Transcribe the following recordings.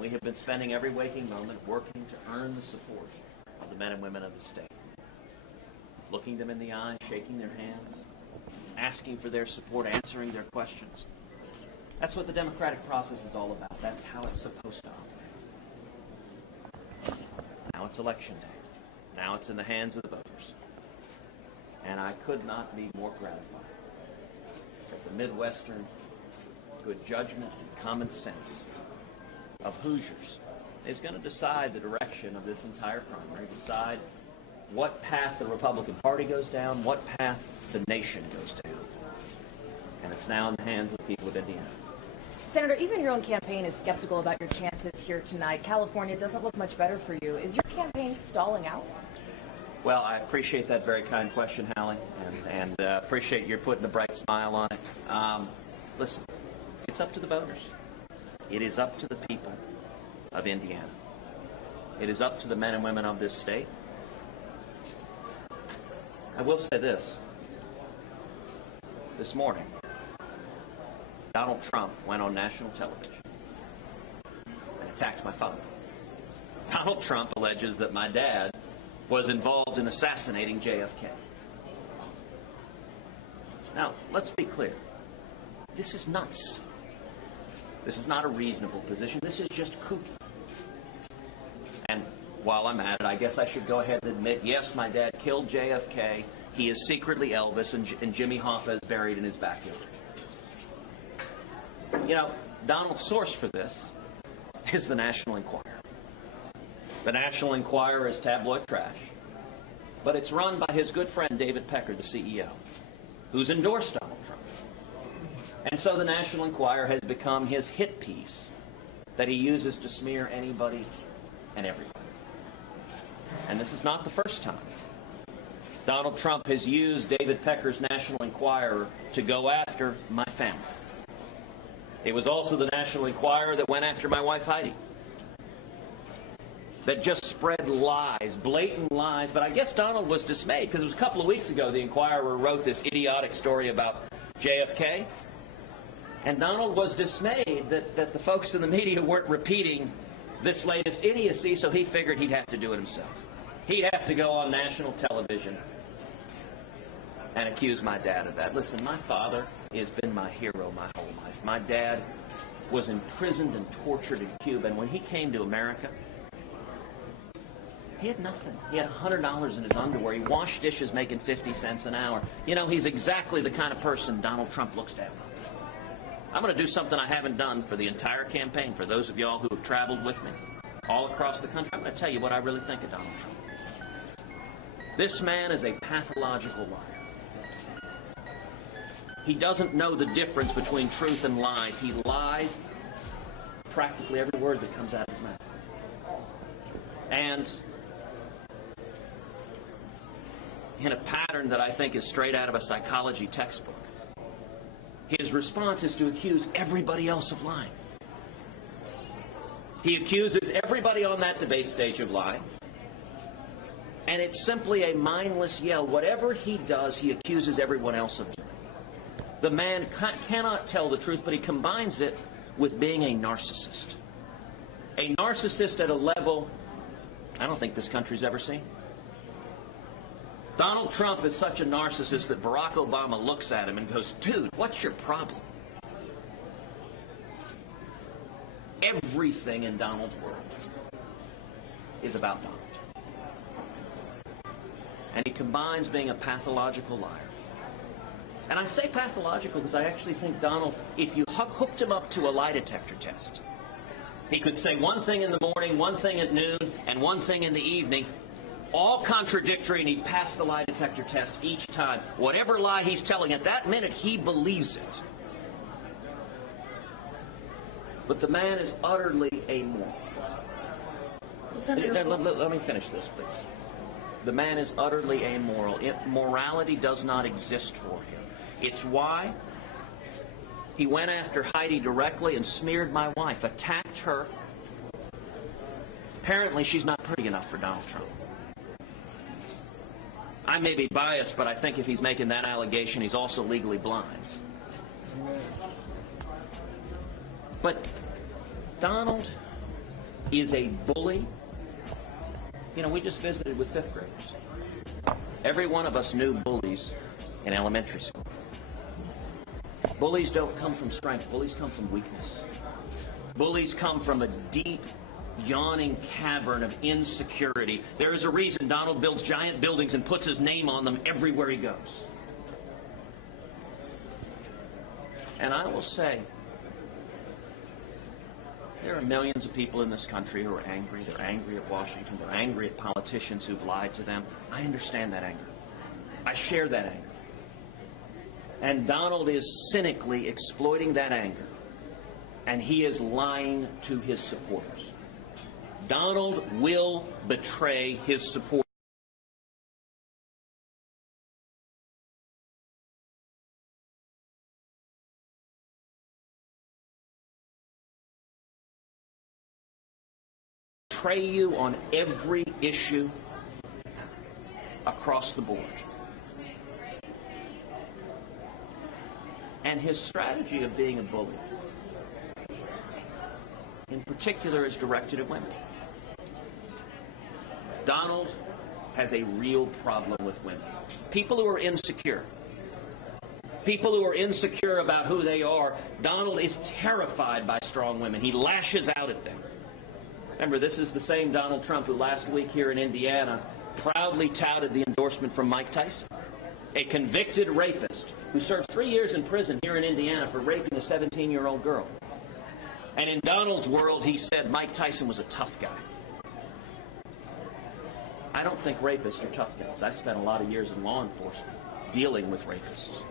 and we have been spending every waking moment working to earn the support of the men and women of the state. Looking them in the eye, shaking their hands, asking for their support, answering their questions. That's what the democratic process is all about. That's how it's supposed to operate. Now it's election day. Now it's in the hands of the voters. And I could not be more gratified that the Midwestern good judgment and common sense of Hoosiers is going to decide the direction of this entire primary, decide what path the Republican Party goes down, what path the nation goes down. And it's now in the hands of the people of Indiana. Senator, even your own campaign is skeptical about your chances here tonight. California doesn't look much better for you. Is your campaign stalling out? Well, I appreciate that very kind question, Hallie, and appreciate your putting a bright smile on it. Listen, it's up to the voters. It is up to the people of Indiana. It is up to the men and women of this state. I will say this. This morning, Donald Trump went on national television and attacked my father. Donald Trump alleges that my dad was involved in assassinating JFK. Now, let's be clear. This is nuts. This is not a reasonable position. This is just kooky. And while I'm at it, I guess I should go ahead and admit, yes, my dad killed JFK. He is secretly Elvis, and Jimmy Hoffa is buried in his backyard. You know, Donald's source for this is the National Enquirer. The National Enquirer is tabloid trash, but it's run by his good friend David Pecker, the CEO, who's endorsed Donald Trump. And so the National Enquirer has become his hit piece that he uses to smear anybody and everybody. And this is not the first time Donald Trump has used David Pecker's National Enquirer to go after my family. It was also the National Enquirer that went after my wife Heidi, that just spread lies, blatant lies. But I guess Donald was dismayed because it was a couple of weeks ago the Enquirer wrote this idiotic story about JFK. And Donald was dismayed that the folks in the media weren't repeating this latest idiocy, so he figured he'd have to do it himself. He'd have to go on national television and accuse my dad of that. Listen, my father has been my hero my whole life. My dad was imprisoned and tortured in Cuba, and when he came to America, he had nothing. He had $100 in his underwear. He washed dishes making 50 cents an hour. You know, he's exactly the kind of person Donald Trump looks down on. I'm going to do something I haven't done for the entire campaign. For those of y'all who have traveled with me all across the country, I'm going to tell you what I really think of Donald Trump. This man is a pathological liar. He doesn't know the difference between truth and lies. He lies practically every word that comes out of his mouth. And in a pattern that I think is straight out of a psychology textbook, his response is to accuse everybody else of lying. He accuses everybody on that debate stage of lying. And it's simply a mindless yell. Whatever he does, he accuses everyone else of doing. The man cannot tell the truth, but he combines it with being a narcissist. A narcissist at a level I don't think this country's ever seen. Donald Trump is such a narcissist that Barack Obama looks at him and goes, "Dude, what's your problem?" Everything in Donald's world is about Donald. And he combines being a pathological liar. And I say pathological because I actually think Donald, if you hooked him up to a lie detector test, he could say one thing in the morning, one thing at noon, and one thing in the evening, all contradictory, and he'd pass the lie detector test each time. Whatever lie he's telling at that minute, he believes it. But the man is utterly amoral. Let me finish this, please. The man is utterly amoral. Morality does not exist for him. It's why he went after Heidi directly and smeared my wife, attacked her. Apparently, she's not pretty enough for Donald Trump. I may be biased, but I think if he's making that allegation, he's also legally blind. But Donald is a bully. You know, we just visited with fifth graders. Every one of us knew bullies in elementary school. Bullies don't come from strength. Bullies come from weakness. Bullies come from a deep, yawning cavern of insecurity. There is a reason Donald builds giant buildings and puts his name on them everywhere he goes. And I will say, there are millions of people in this country who are angry. They're angry at Washington. They're angry at politicians who've lied to them. I understand that anger. I share that anger. And Donald is cynically exploiting that anger. And he is lying to his supporters. Donald will betray his supporters. Betray you on every issue across the board. And his strategy of being a bully, in particular, is directed at women. Donald has a real problem with women. People who are insecure. People who are insecure about who they are. Donald is terrified by strong women. He lashes out at them. Remember, this is the same Donald Trump who last week here in Indiana proudly touted the endorsement from Mike Tyson, a convicted rapist who served 3 years in prison here in Indiana for raping a 17-year-old girl. And in Donald's world, he said Mike Tyson was a tough guy. I don't think rapists are tough guys. I spent a lot of years in law enforcement dealing with rapists.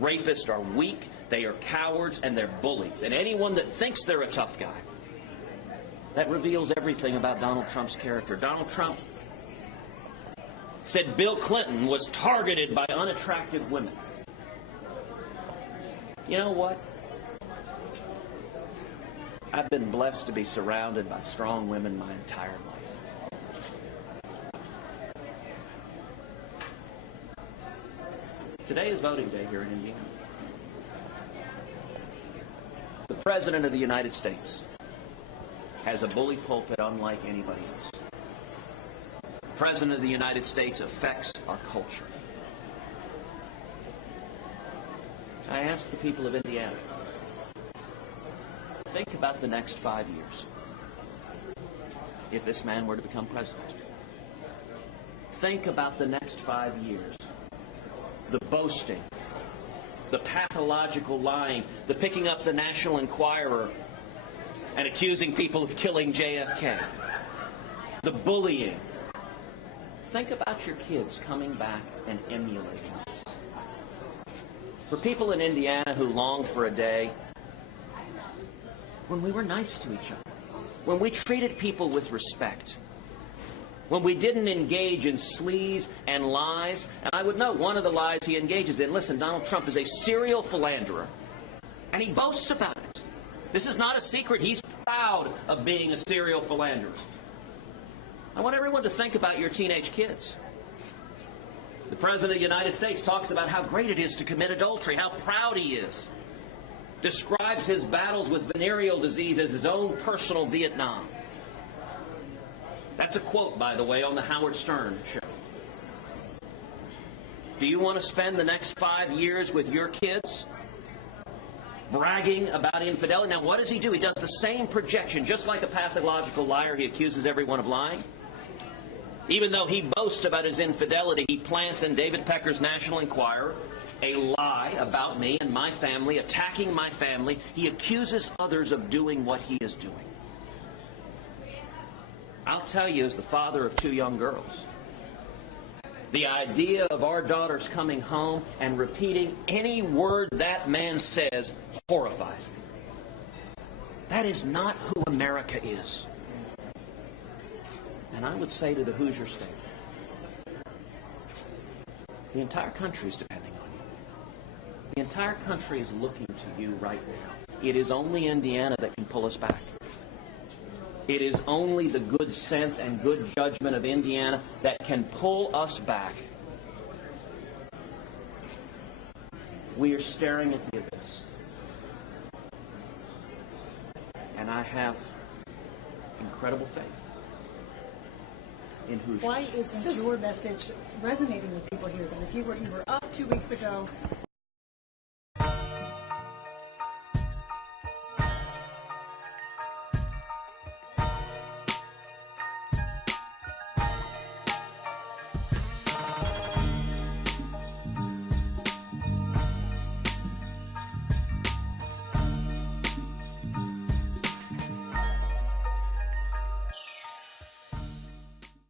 Rapists are weak, they are cowards, and they're bullies. And anyone that thinks they're a tough guy, that reveals everything about Donald Trump's character. Donald Trump said Bill Clinton was targeted by unattractive women. You know what? I've been blessed to be surrounded by strong women my entire life. Today is voting day here in Indiana. The President of the United States has a bully pulpit unlike anybody else. The President of the United States affects our culture. I ask the people of Indiana, think about the next 5 years. If this man were to become president, think about the next 5 years. The boasting, the pathological lying, the picking up the National Enquirer and accusing people of killing JFK, the bullying. Think about your kids coming back and emulating this. For people in Indiana who longed for a day when we were nice to each other, when we treated people with respect, when we didn't engage in sleaze and lies. And I would note one of the lies he engages in. Listen, Donald Trump is a serial philanderer, and he boasts about it. This is not a secret. He's proud of being a serial philanderer. I want everyone to think about your teenage kids. The President of the United States talks about how great it is to commit adultery, how proud he is. Describes his battles with venereal disease as his own personal Vietnam. That's a quote, by the way, on the Howard Stern show. Do you want to spend the next 5 years with your kids bragging about infidelity? Now, what does he do? He does the same projection. Just like a pathological liar, he accuses everyone of lying. Even though he boasts about his infidelity, he plants in David Pecker's National Enquirer a lie about me and my family, attacking my family. He accuses others of doing what he is doing. I'll tell you, as the father of 2 young girls, the idea of our daughters coming home and repeating any word that man says horrifies me. That is not who America is. And I would say to the Hoosier State, the entire country is depending on you. The entire country is looking to you right now. It is only Indiana that can pull us back. It is only the good sense and good judgment of Indiana that can pull us back. We are staring at the abyss. And I have incredible faith in who Why she is. isn't your message resonating with people here? Then, if you were up 2 weeks ago